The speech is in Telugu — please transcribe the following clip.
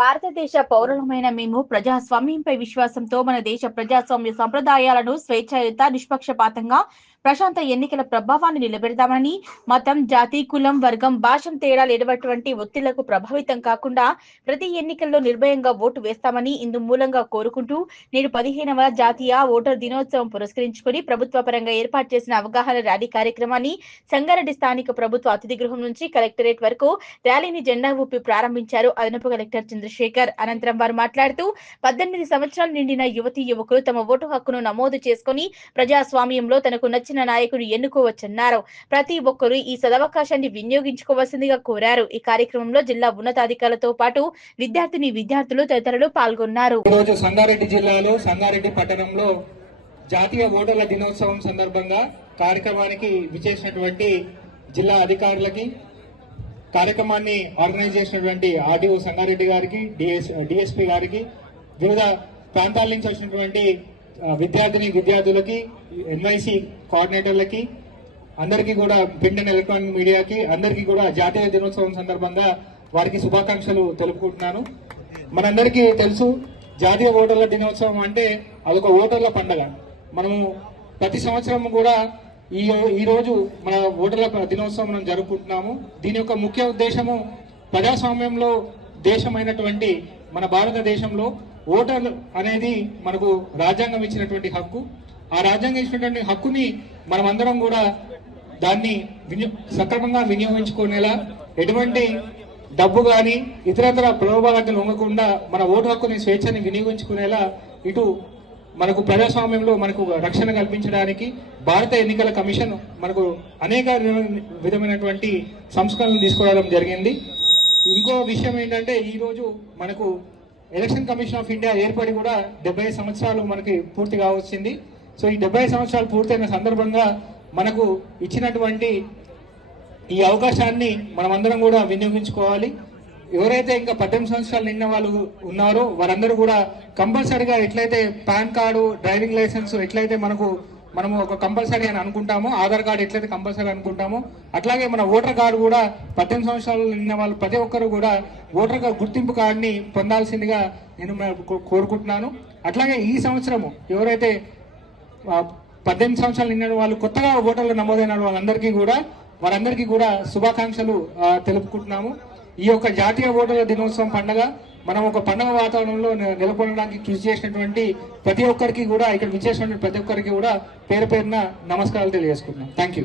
భారతదేశ పౌరులమైన మేము ప్రజాస్వామ్యంపై విశ్వాసంతో మన దేశ ప్రజాస్వామ్య సంప్రదాయాలను స్వేచ్ఛాయుత, నిష్పక్షపాతంగా, ప్రశాంత ఎన్నికల ప్రభావాన్ని నిలబెడతామని, మతం, జాతి, కులం, వర్గం, భాషం తేడా లేనటువంటి ఒత్తిళ్లకు ప్రభావితం కాకుండా ప్రతి ఎన్నికల్లో నిర్భయంగా ఓటు వేస్తామని ఇందు మూలంగా కోరుకుంటూ నేడు 15వ జాతీయ ఓటర్ దినోత్సవం పురస్కరించుకుని ప్రభుత్వ పరంగా ఏర్పాటు చేసిన అవగాహన ర్యాలీ కార్యక్రమాన్ని సంగారెడ్డి స్థానిక ప్రభుత్వ అతిథి గృహం నుంచి కలెక్టరేట్ వరకు ర్యాలీని జెండా ఊపి ప్రారంభించారు అదనపు కలెక్టర్ చంద్రశేఖర్. అనంతరం వారు మాట్లాడుతూ 18 సంవత్సరాలు నిండిన యువతీ యువకులు తమ ఓటు హక్కును నమోదు చేసుకుని ప్రజాస్వామ్యంలో తనకు నచ్చిన నాయకుడు ఎన్నుకోవచ్చన్నారు. ప్రతి ఒక్కరూ ఈ సదవకాశాన్ని వినియోగించుకోవాల్సిందిగా కోరారు. ఈ కార్యక్రమంలో జిల్లా ఉన్నతాధికారులతో పాటు విద్యార్థులు తదితరులు పాల్గొన్నారు. ఈరోజు సంగారెడ్డి జిల్లాలో సంగారెడ్డి పట్టణంలో జాతీయ ఓటర్ల దినోత్సవం సందర్భంగా కార్యక్రమానికి విచ్చేసినటువంటి జిల్లా అధికారులకి, కార్యక్రమాన్ని ఆర్గనైజ్ చేసినటువంటి ఆర్డీఓ సంగారెడ్డి గారికి, డిఎస్పీ గారికి, వివిధ ప్రాంతాల నుంచి వచ్చినటువంటి విద్యార్థులకి, ఎన్వైసీ కోఆర్డినేటర్లకి, అందరికీ కూడా ప్రింట్ అండ్ ఎలక్ట్రానిక్ మీడియాకి అందరికీ కూడా జాతీయ దినోత్సవం సందర్భంగా వారికి శుభాకాంక్షలు తెలుపుకుంటున్నాను. మనందరికీ తెలుసు, జాతీయ ఓటర్ల దినోత్సవం అంటే అదొక ఓటర్ల పండుగ. మనము ప్రతి సంవత్సరం కూడా ఈ రోజు మన ఓటర్ల దినోత్సవం మనం జరుపుకుంటున్నాము. దీని యొక్క ముఖ్య ఉద్దేశము ప్రజాస్వామ్యంలో దేశమైనటువంటి మన భారతదేశంలో ఓటర్ అనేది మనకు రాజ్యాంగం ఇచ్చినటువంటి హక్కు. ఆ రాజ్యాంగం ఇచ్చినటువంటి హక్కుని మనమందరం కూడా దాన్ని సక్రమంగా వినియోగించుకునేలా, ఎటువంటి డబ్బు కానీ ఇతరత్ర ప్రలోభాలకు లొంగకుండా మన ఓటు హక్కుని స్వేచ్ఛని వినియోగించుకునేలా ఇటు మనకు ప్రజాస్వామ్యంలో మనకు రక్షణ కల్పించడానికి భారత ఎన్నికల కమిషన్ మనకు అనేక విధమైనటువంటి సంస్కరణలు తీసుకురావడం జరిగింది. ఇంకో విషయం ఏంటంటే, ఈ రోజు మనకు ఎలక్షన్ కమిషన్ ఆఫ్ ఇండియా ఏర్పడి కూడా 70 సంవత్సరాలు మనకి పూర్తిగా వచ్చింది. సో ఈ 70 సంవత్సరాలు పూర్తయిన సందర్భంగా మనకు ఇచ్చినటువంటి ఈ అవకాశాన్ని మనమందరం కూడా వినియోగించుకోవాలి. ఎవరైతే ఇంకా 18 సంవత్సరాలు నిన్న వాళ్ళు ఉన్నారో వారందరూ కూడా కంపల్సరీగా ఎట్లయితే పాన్ కార్డు, డ్రైవింగ్ లైసెన్స్ ఎట్లయితే మనము ఒక కంపల్సరీ అని అనుకుంటామో, ఆధార్ కార్డు ఎట్లయితే కంపల్సరీ అనుకుంటామో, అట్లాగే మన ఓటర్ కార్డు కూడా 18 సంవత్సరాలు నిన్న వాళ్ళు ప్రతి ఒక్కరు కూడా ఓటర్ గుర్తింపు కార్డుని పొందాల్సిందిగా నేను కోరుకుంటున్నాను. అట్లాగే ఈ సంవత్సరము ఎవరైతే 18 సంవత్సరాలు నిన్న వాళ్ళు కొత్తగా ఓటర్లు నమోదైన వారందరికీ కూడా శుభాకాంక్షలు తెలుపుకుంటున్నాము. ఈ యొక్క జాతీయ ఓటర్ల దినోత్సవం పండుగ మనం ఒక పండుగ వాతావరణంలో నెలకొనడానికి కృషి చేసినటువంటి ప్రతి ఒక్కరికి కూడా, ఇక్కడ విచ్చేసినటువంటి ప్రతి ఒక్కరికి కూడా పేరు పేరున నమస్కారాలు తెలియజేసుకుంటున్నాం. Thank you.